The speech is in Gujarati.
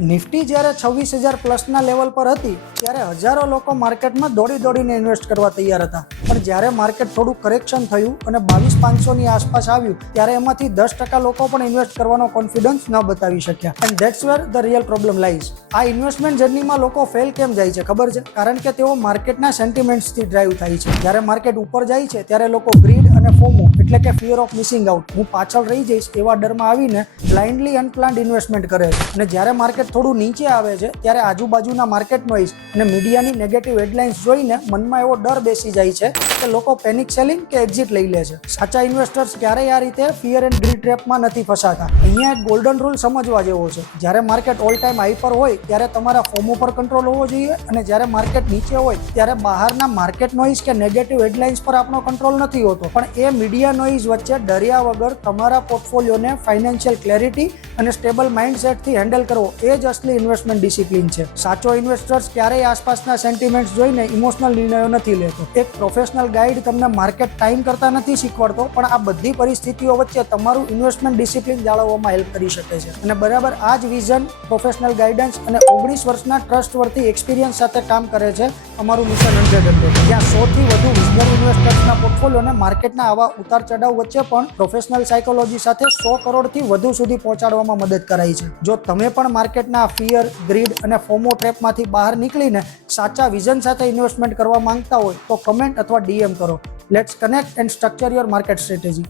નિફ્ટી જ્યારે 26,000 પ્લસના લેવલ પર હતી ત્યારે હજારો લોકો માર્કેટમાં દોડીને ઇન્વેસ્ટ કરવા તૈયાર હતા, પણ જ્યારે માર્કેટ થોડું કરેક્શન થયું અને 22,500ની આસપાસ આવ્યું ત્યારે એમાંથી 10% લોકો પણ ઇન્વેસ્ટ કરવાનો કોન્ફિડન્સ ન બતાવી શક્યા. And that's where the real problem lies. આ ઇન્વેસ્ટમેન્ટ જર્નીમાં લોકો ફેલ કેમ જાય છે ખબર છે? કારણ કે તેઓ માર્કેટના સેન્ટિમેન્ટ્સથી ડ્રાઈવ થાય છે. જ્યારે માર્કેટ ઉપર જાય છે ત્યારે લોકો ગ્રીડ અને ફોમો એટલે કે ફિયર ઓફ મિસિંગ આઉટ, હું પાછળ રહી જઈશ એવા ડરમાં આવીને બ્લાઇન્ડલી અનપ્લાન્ડ ઇન્વેસ્ટમેન્ટ કરે છે. અને જ્યારે માર્કેટ થોડું નીચે આવે છે ત્યારે આજુબાજુના માર્કેટ નોઇઝ અને મીડિયાની નેગેટિવ હેડલાઇન્સ જોઈને મનમાં એવો ડર બેસી જાય છે કે લોકો પેનિક સેલિંગ કે એક્ઝિટ લઈ લે છે. સાચા ઇન્વેસ્ટર્સ ક્યારેય આ રીતે ફિયર એન્ડ ગ્રીડ ટ્રેપમાં નથી ફસાતા. અહીંયા એક ગોલ્ડન રૂલ સમજવા જેવો છે. જ્યારે માર્કેટ ઓલ ટાઈમ હાઈ પર હોય ત્યારે તમારા ફોમો પર કંટ્રોલ હોવો જોઈએ, અને જ્યારે માર્કેટ નીચે હોય ત્યારે બહારના માર્કેટ નોઇઝ કે નેગેટિવ હેડલાઇન્સ પર આપણો કંટ્રોલ નથી હોતો. પણ એ મીડિયા નોઇઝ વચ્ચે ડર્યા વગર તમારા પોર્ટફોલિયોને ફાઇનાન્શિયલ ક્લેરિટી અને સ્ટેબલ માઇન્ડસેટથી હેન્ડલ કરવો એ જ અસલી ઇન્વેસ્ટમેન્ટ ડિસિપ્લિન છે. સાચો ઇન્વેસ્ટર્સ ક્યારેય આસપાસના સેન્ટિમેન્ટ્સ જોઈને ઇમોશનલ નિર્ણયો નથી લેતો. એક પ્રોફેશનલ ગાઈડ તમને માર્કેટ ટાઈમ કરતા નથી શીખવાડતો, પણ આ બધી પરિસ્થિતિઓ વચ્ચે તમારું ઇન્વેસ્ટમેન્ટ ડિસિપ્લિન જાળવવામાં હેલ્પ કરી શકે છે. અને બરાબર આ જ વિઝન, પ્રોફેશનલ ગાઈડન્સ અને 19 વર્ષના ટ્રસ્ટવર્થી એક્સપિરિયન્સ સાથે કામ કરે છે અમારું મિશન 100, જ્યાં 100થી વધુ વિઝનરી ઇન્વેસ્ટર્સના પોર્ટફોલિયોને માર્કેટના આવા ઉતાર ચઢાવ વચ્ચે પણ પ્રોફેશનલ સાયકોલોજી સાથે 100 કરોડથી વધુ સુધી પહોંચાડવામાં મદદ કરાઈ છે. જો તમે પણ માર્કેટના ફિયર, ગ્રીડ અને ફોમો ટ્રેપમાંથી બહાર નીકળીને સાચા વિઝન સાથે ઇન્વેસ્ટમેન્ટ કરવા માંગતા હોય તો કમેન્ટ અથવા DM કરો. Let's connect and structure your market strategy.